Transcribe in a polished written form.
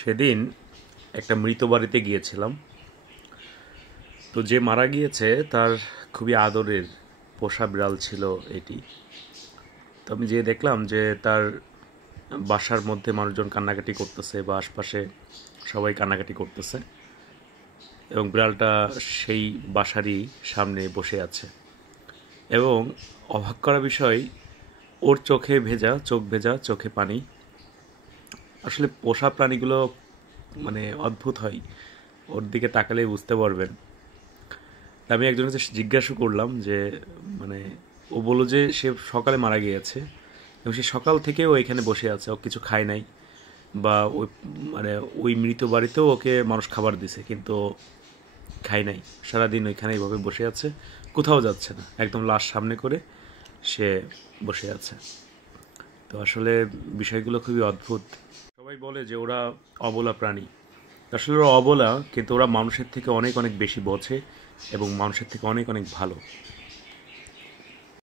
সেদিন একটা মৃত বাড়িতে গিয়েছিলাম। তো যে মারা গিয়েছে তার খুবই আদরের পোষা বিড়াল ছিল এটি। তো আমি যেয়ে দেখলাম যে তার বাসার মধ্যে মানুষজন কান্নাকাটি করতেছে বা আশপাশে সবাই কান্নাকাটি করতেছে, এবং বিড়ালটা সেই বাসারই সামনে বসে আছে। এবং অবাক করা বিষয়, ওর চোখ ভেজা, চোখে পানি। আসলে পোষা প্রাণীগুলো মানে অদ্ভুত হয়, ওর দিকে তাকালেই বুঝতে পারবেন। তা আমি একজনের কাছে জিজ্ঞাসা করলাম যে মানে ও বলল যে সে সকালে মারা গিয়েছে এবং সে সকাল থেকে ও এখানে বসে আছে, ও কিছু খায় নাই, বা ওই মানে ওই মৃত বাড়িতেও ওকে মানুষ খাবার দিছে কিন্তু ও খায় নাই। সারাদিন ওইখানে এইভাবে বসে আছে, কোথাও যাচ্ছে না, একদম লাশ সামনে করে সে বসে আছে। তো আসলে বিষয়গুলো খুবই অদ্ভুত। সবাই বলে যে ওরা অবলা প্রাণী। আসলে ওরা অবলা, কিন্তু ওরা মানুষের থেকে অনেক অনেক বেশি বোঝে এবং মানুষের থেকে অনেক অনেক ভালো।